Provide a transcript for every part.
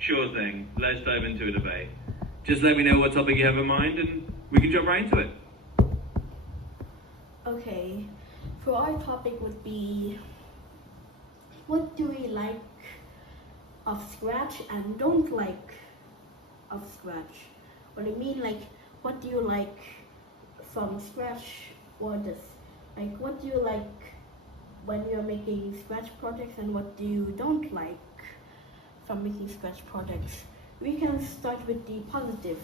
Sure thing. Let's dive into a debate. Just let me know what topic you have in mind and we can jump right into it. Okay, so our topic would be what do we like of Scratch and don't like of Scratch? What I mean, like, what do you like from Scratch or this? Like, what do you like when you're making Scratch projects and what do you don't like from making Scratch projects? We can start with the positive.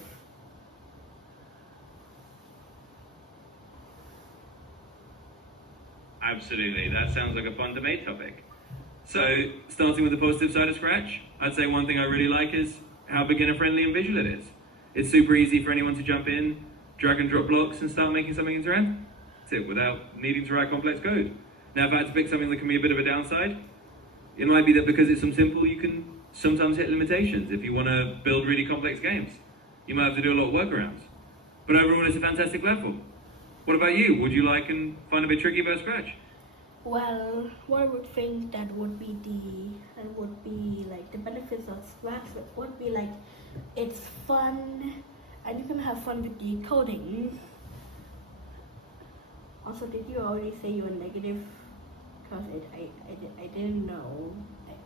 Absolutely, that sounds like a fun debate topic. So, starting with the positive side of Scratch, I'd say one thing I really like is how beginner friendly and visual it is. It's super easy for anyone to jump in, drag and drop blocks and start making something interactive without needing to write complex code. Now, if I had to pick something that can be a bit of a downside, it might be that because it's so simple, you can sometimes hit limitations if you want to build really complex games. You might have to do a lot of workarounds. But overall, it's a fantastic platform. What about you? Would you like and find a bit tricky about Scratch? Well, what I would think that would be like the benefits of Scratch would be like it's fun and you can have fun with the coding. Also, did you already say you were negative? Because I didn't know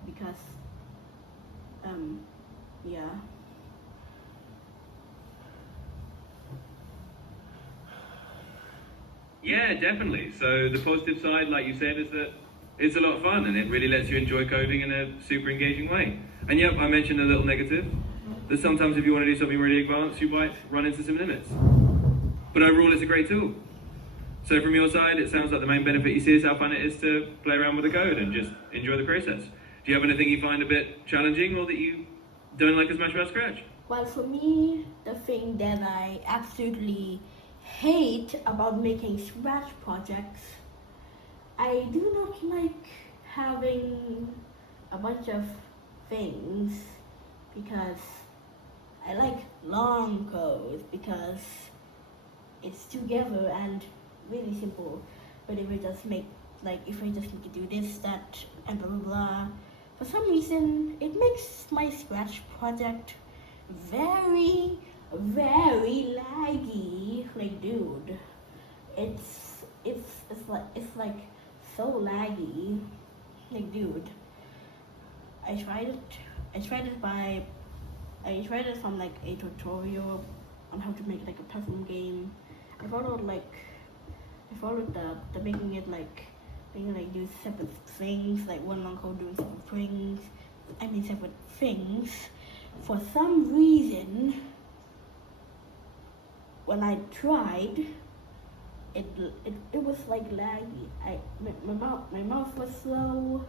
because yeah. Yeah, definitely. So the positive side, like you said, is that it's a lot of fun and it really lets you enjoy coding in a super engaging way. And yep, I mentioned a little negative, that sometimes if you want to do something really advanced, you might run into some limits. But overall, it's a great tool. So from your side, it sounds like the main benefit you see is how fun it is to play around with the code and just enjoy the process. Do you have anything you find a bit challenging or that you don't like as much about Scratch? Well, for me, the thing that I absolutely hate about making Scratch projects, I do not like having a bunch of things because I like long code because it's together and really simple. But if I just make it do this, that, and blah blah blah, for some reason it makes my Scratch project very laggy. Like, dude, it's like so laggy. Like, dude, I tried it from like a tutorial on how to make like a platform game. I followed the making it like do separate things, like one long code doing separate things. For some reason, when I tried, it was like laggy. My mouse was slow.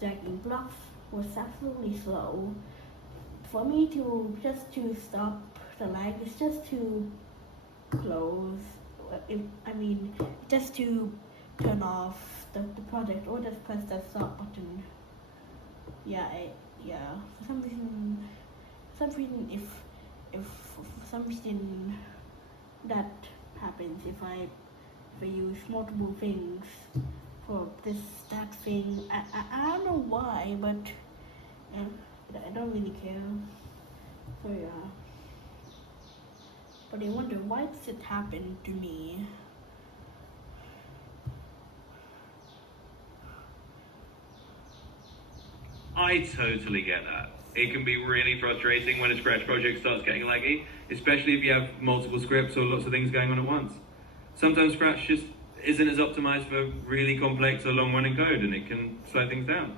Dragging blocks was absolutely slow. For me to stop the lag is just to close. Just to turn off the project or just press the stop button. For some reason, if for some reason that happens, if I use multiple things for that thing, I don't know why, but I don't really care. So yeah. But I wonder, why does it happen to me? I totally get that. It can be really frustrating when a Scratch project starts getting laggy, especially if you have multiple scripts or lots of things going on at once. Sometimes Scratch just isn't as optimized for really complex or long-running code, and it can slow things down.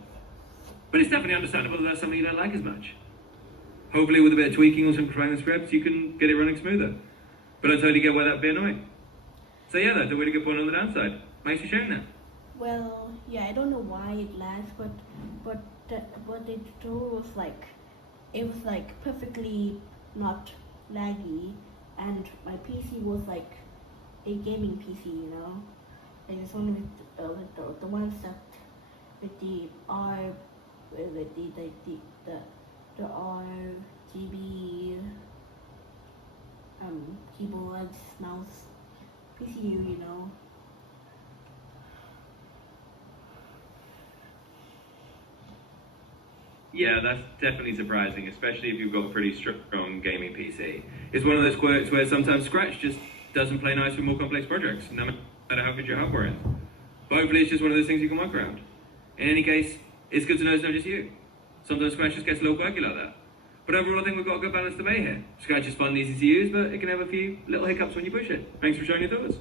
But it's definitely understandable that that's something you don't like as much. Hopefully with a bit of tweaking or simplifying the scripts, you can get it running smoother. But I totally get why that'd be annoying. So yeah, that's a really good point on the downside. Thanks for sharing that. Well, yeah, I don't know why it lags, but the tutorial was like, it was like perfectly not laggy, and my PC was like a gaming PC, you know. Like it's only with the ones that with the R with the RGB keyboards, mouse, PCU, you know. Yeah, that's definitely surprising, especially if you've got a pretty strong gaming PC. It's one of those quirks where sometimes Scratch just doesn't play nice with more complex projects, no matter how good your hardware is. But hopefully it's just one of those things you can work around. In any case, it's good to know it's not just you. Sometimes Scratch just gets a little quirky like that. But overall, I think we've got a good balance debate here. Scratch is fun and easy to use, but it can have a few little hiccups when you push it. Thanks for sharing your thoughts.